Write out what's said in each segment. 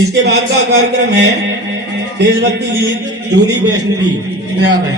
इसके बाद का कार्यक्रम है देशभक्ति गीत जूली वैष्णवी तैयार है।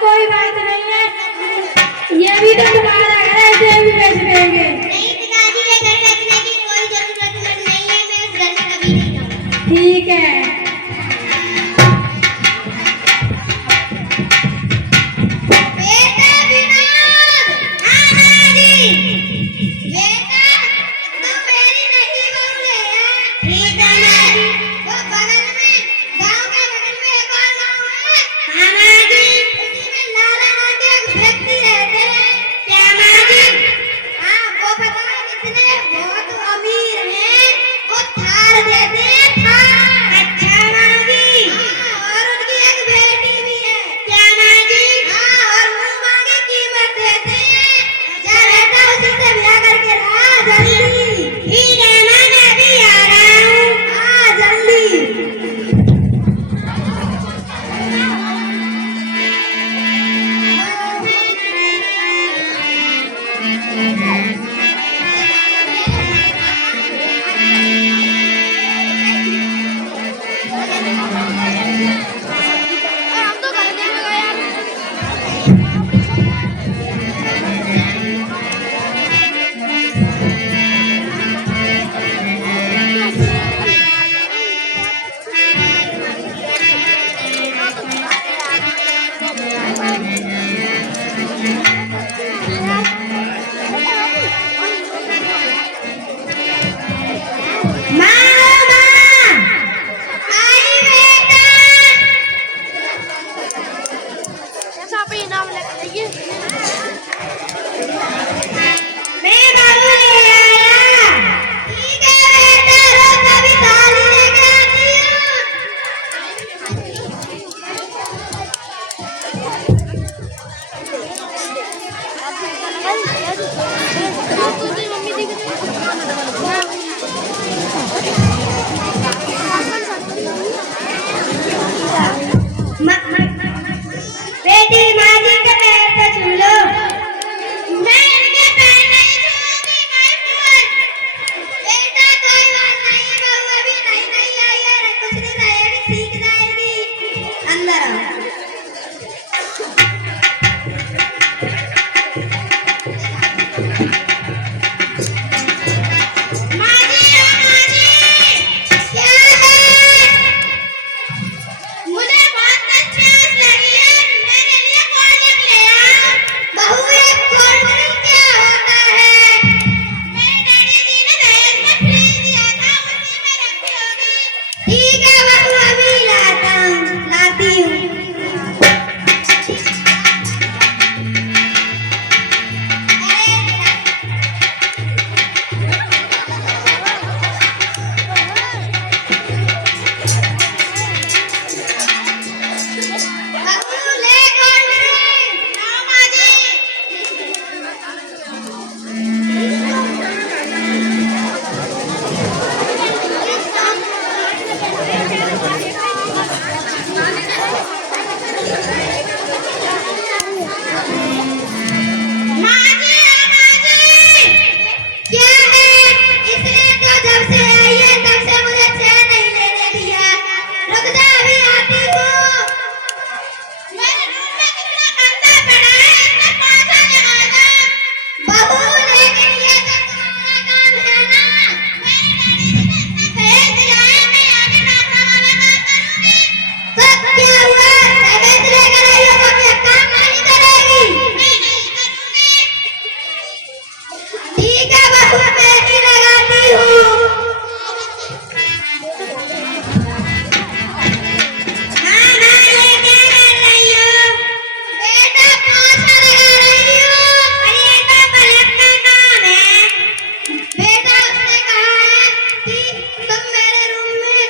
कोई बात नहीं है, ये भी तो तुम्हारा घर है, इसे भी बेच देंगे। नहीं पिताजी, ये घर बेचने की कोई जरूरत नहीं है, मैं इस घर में कभी नहीं रहूंगा। ठीक है। बेटा विनोद, हाँ जी, बेटा तुम मेरी नहीं बहू है। ठीक है ना? वो बगल में गांव के बगल में एक और गांव है, हाँ माँ जी, उसी में लाला नाम के एक व्यक्ति रहते हैं। क्या माँ जी? हाँ, वो पता है कितने बहुत अमीर हैं, वो थार देते हैं, थार। अच्छा माँ जी। हाँ, और उनकी एक बेटी भी है। क्या माँ जी? हाँ, और मुंह मांगे कीमत देते हैं। जा बेटा, उसी से ब्याह करके ला जल्दी। ठीक है माँ, मैं अभी आ रहा हूँ। हाँ, जल्दी। Hadi. बेटी माँ जी के पैर पे छू लो। मैं इनके पैर नहीं छूऊंगी, मैं छूऊं। बेटा कोई बात नहीं, बहू अभी नहीं नहीं आई है, कुछ दिन रहेगी, सीख जाएगी। अंदर आओ। ठीक है बहू, अभी लाता हूँ, लाती हूँ। बहू ले कोल्ड ड्रिंक, लाओ माँ जी। क्या है? इसने तो जब से आई है तब से मुझे चैन नहीं लेने दिया। रुक जा, अभी आती हूँ। मेरे रूम में कितना गंदा पड़ा है, इसमें पोछा लगाना। बहू, लेकिन ये तो तुम्हारा काम है ना। मेरे डैडी जी ने इतना दहेज दिया है, मैं आगे डॉक्टर वाला काम करूंगी। तो क्या हुआ? दहेज लेकर आई हो तो ये काम नहीं करेगी। मैं नहीं करूंगी। ठीक है बहू, मैं ही लगाती हूँ। हाँ हाँ, ये क्या कर रही हो? बेटा पोछा लगा रही हूँ। अरे ये तो पलक का काम है। बेटा उसने कहा है कि तुम मेरे रूम में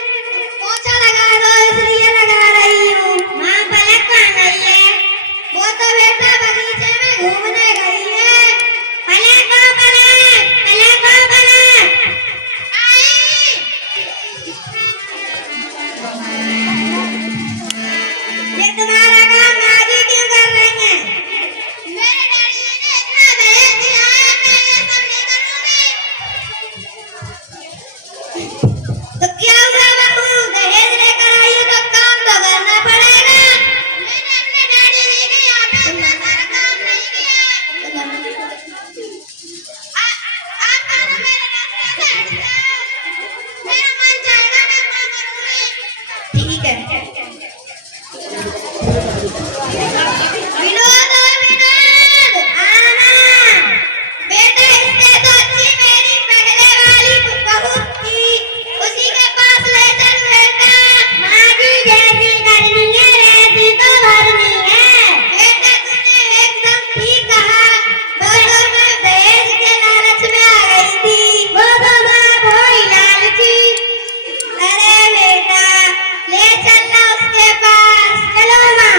पोछा लगा दो, इसलिए लगा रही हूँ। माँ पलक कहाँ गई है? वो तो बेटा बगीचे में घूमने गई है। पलक को पलक, पलक को पलक। आई। ये तुम्हारा काम माँ जी क्यों कर रही हैं? मेरे डैडी ने इतना दहेज दिया है, मैं ये सब नहीं करूंगी। तो क्या हुआ बहू? दहेज लेकर आई हो तो काम तो करना पड़ेगा। मैंने अपने डैडी जी के यहाँ पे इतना सारा काम नहीं किया। आप दोनों मेरे रास्ते से हट जाओ। मेरा मन चाहेगा मैं वो करूंगी। ठीक है। विनोद और विनोद, आना। बेटा इससे तो अच्छी मेरी पहले वाली बहू थी, उसी के पास ले चल बेटा। माँ जी जैसी करनी है वैसी तो भरनी है। बेटा तूने एकदम ठीक कहा, वो तो मैं दहेज के लालच में आ गई थी। वो तो माँ कोई लालची। अरे बेटा ले चलना उसके पास, चलो माँ।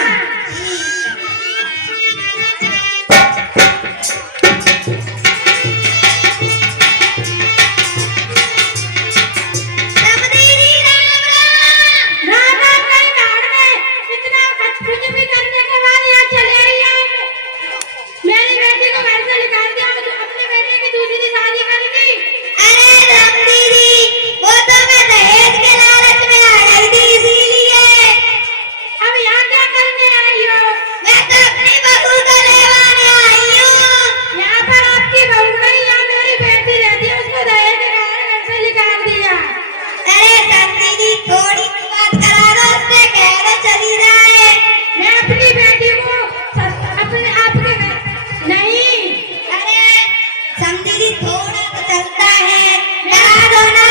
समदीदी राम राम। राम राम नहीं गाड़ में, इतना कुछ भी करने के बाद यहाँ चले आई आप। मेरी बेटी को घर से निकाल दिया, मुझे अपने बेटे की दूसरी शादी कर दी। अरे समदीदी, वो तो मैं दहेज के लालच में आ गई थी इसीलिए। अब यहाँ क्या करने आई हो? मैं तो अपनी बहू को लेवाने आई हूँ। यहाँ पर आपकी बहू नहीं, यहाँ मेरी बेटी रहती है, उसको दहेज के कारण घर से निकाल दिया। अरे समदीदी, थोड़ी सी बात करा दो उससे, कह दो चली जाए। मैं अपनी बेटी को अपने आपके घर नहीं। अरे समदीदी, थोड़ा तो चलता है, करा दो ना।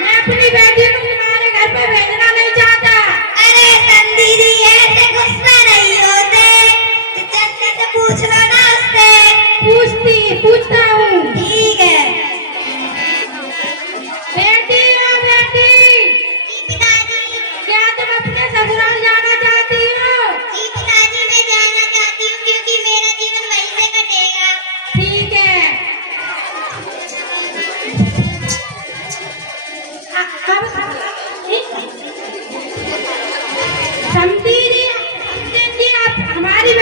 मैं अपनी बेटी को तुम्हारे घर पे भेजना नहीं चाहता। अरे समदीदी, ऐसे गुस्सा नहीं होते, जल्दी से पूछ लो ना उससे। पूछता हूँ। ठीक है। बेटी ओ बेटी। जी पिताजी। क्या तुम अपने ससुराल जाना चाहती हो? जी पिताजी, मैं जाना चाहती हूँ क्योंकि मेरा जीवन वहीं से कटेगा। ठीक है। समझी आप हमारी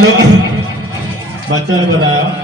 मान लो बच्चों ने बताया